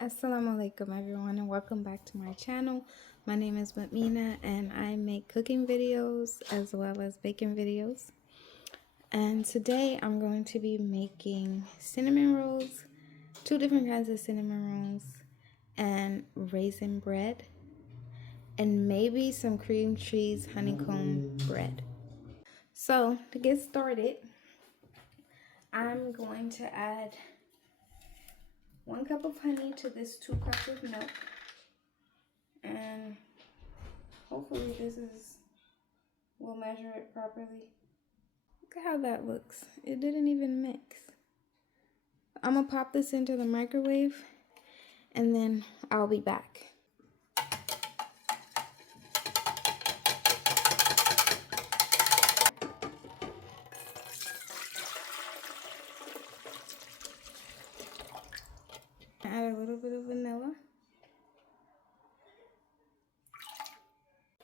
Assalamu alaikum everyone, and welcome back to my channel. My name is Mutmina and I make cooking videos as well as baking videos. And today I'm going to be making cinnamon rolls, two different kinds of cinnamon rolls, and raisin bread, and maybe some cream cheese honeycomb bread. So to get started, I'm going to add 1 cup of honey to this 2 cups of milk. And hopefully we'll measure it properly. Look at how that looks. It didn't even mix. I'm gonna pop this into the microwave and then I'll be back. Add a little bit of vanilla.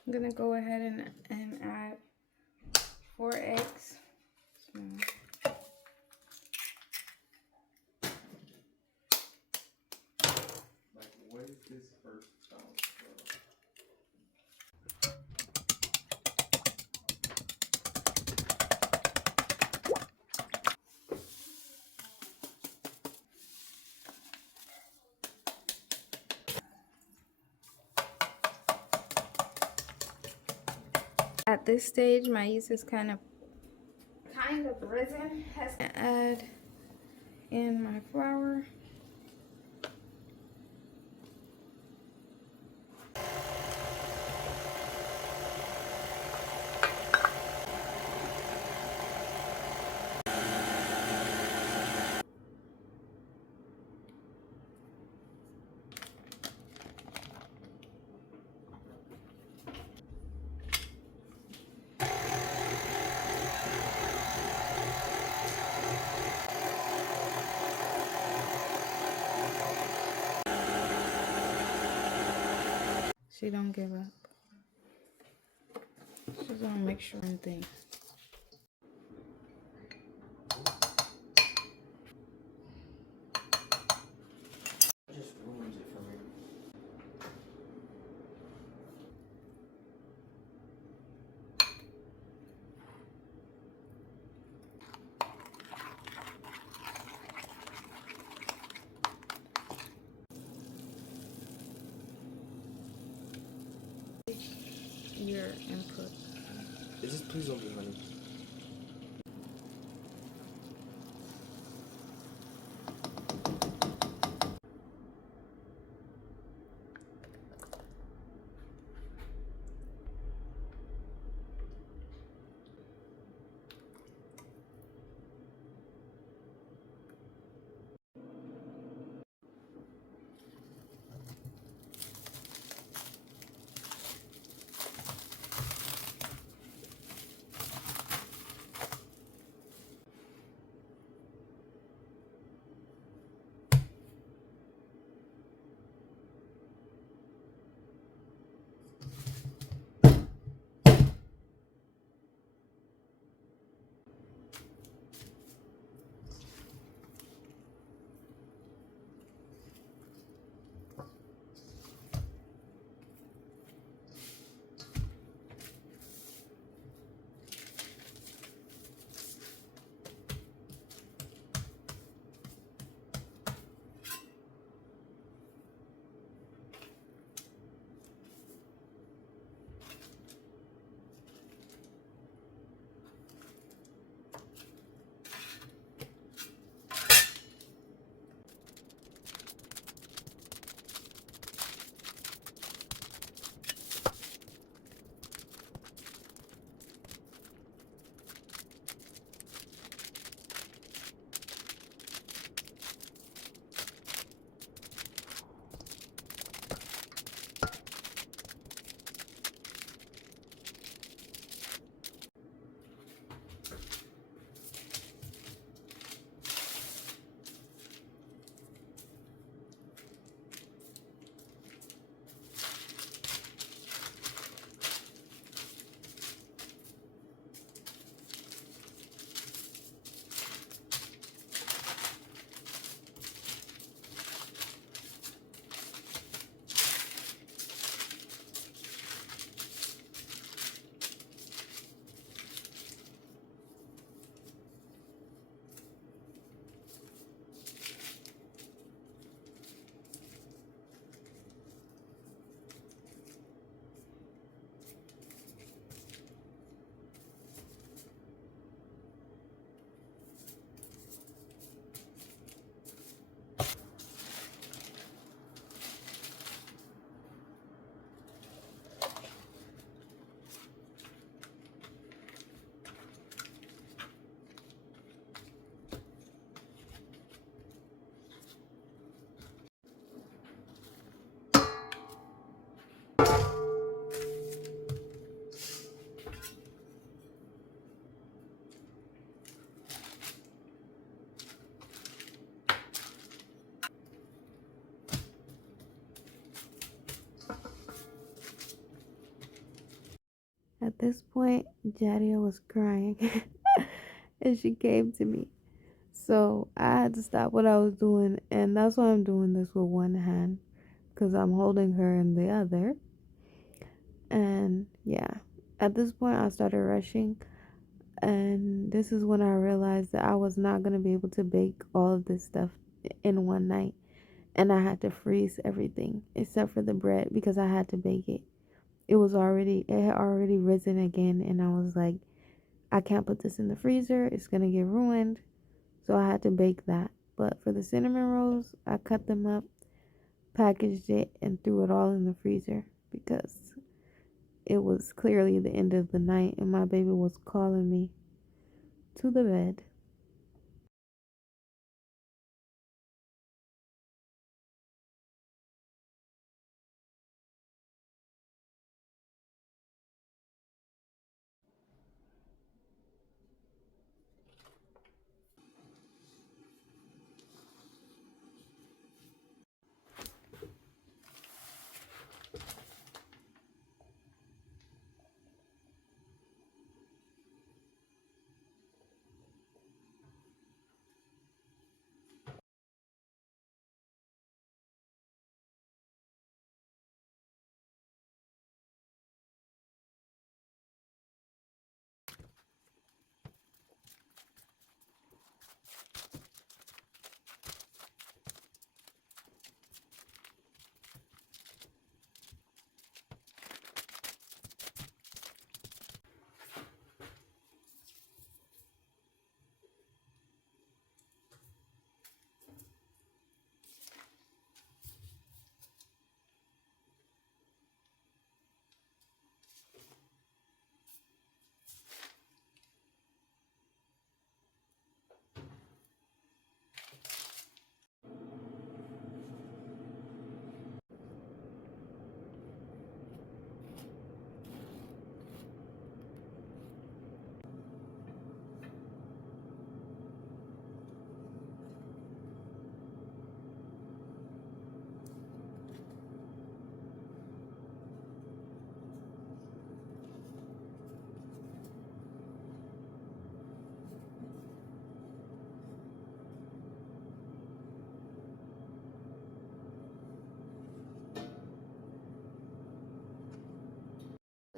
I'm gonna go ahead and add 4 eggs. What is this first stone? At this stage, my yeast is kind of risen. Add in my flour. She don't give up. She's gonna make sure one thing. Just ruins it for me. Your input. Is this, please don't be honey. At this point, Jadia was crying and she came to me. So I had to stop what I was doing, and that's why I'm doing this with one hand, because I'm holding her in the other. And yeah, at this point, I started rushing, and this is when I realized that I was not going to be able to bake all of this stuff in one night. And I had to freeze everything except for the bread because I had to bake it. It had already risen again, and I was like, I can't put this in the freezer, it's gonna get ruined. So I had to bake that. But for the cinnamon rolls, I cut them up, packaged it, and threw it all in the freezer because it was clearly the end of the night and my baby was calling me to the bed.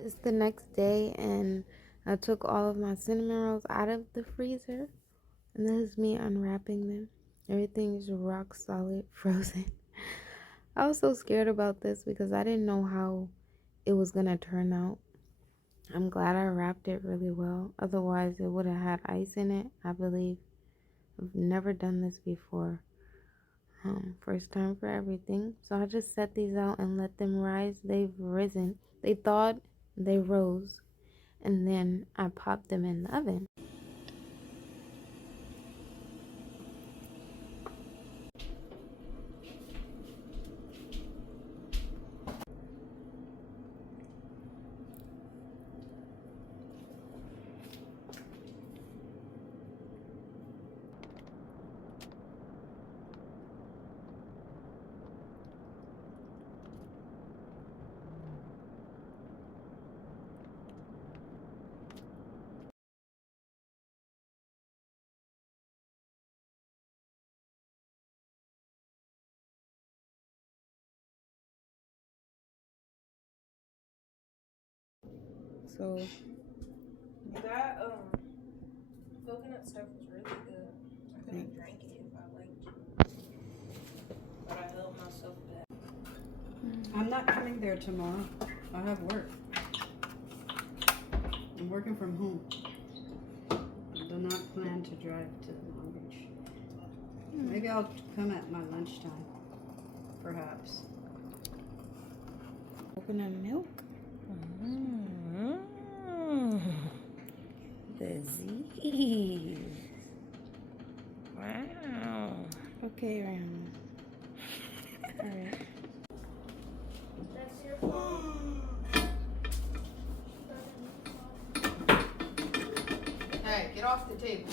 It's the next day, and I took all of my cinnamon rolls out of the freezer, and this is me unwrapping them. Everything is rock solid frozen. I was so scared about this because I didn't know how it was gonna turn out. I'm glad I wrapped it really well, otherwise it would have had ice in it, I believe. I've never done this before. First time for everything. So I just set these out and let them rise. They've risen. They thawed, they rose, and then I popped them in the oven. So That coconut stuff was really good. I could have drank it if I liked to, but I held myself back. I'm not coming there tomorrow. I have work. I'm working from home. I do not plan to drive to Long Beach. Maybe I'll come at my lunchtime, perhaps. coconut milk. The Z's. Wow. Okay, Ryan. Alright. That's your fault. Hey, get off the table.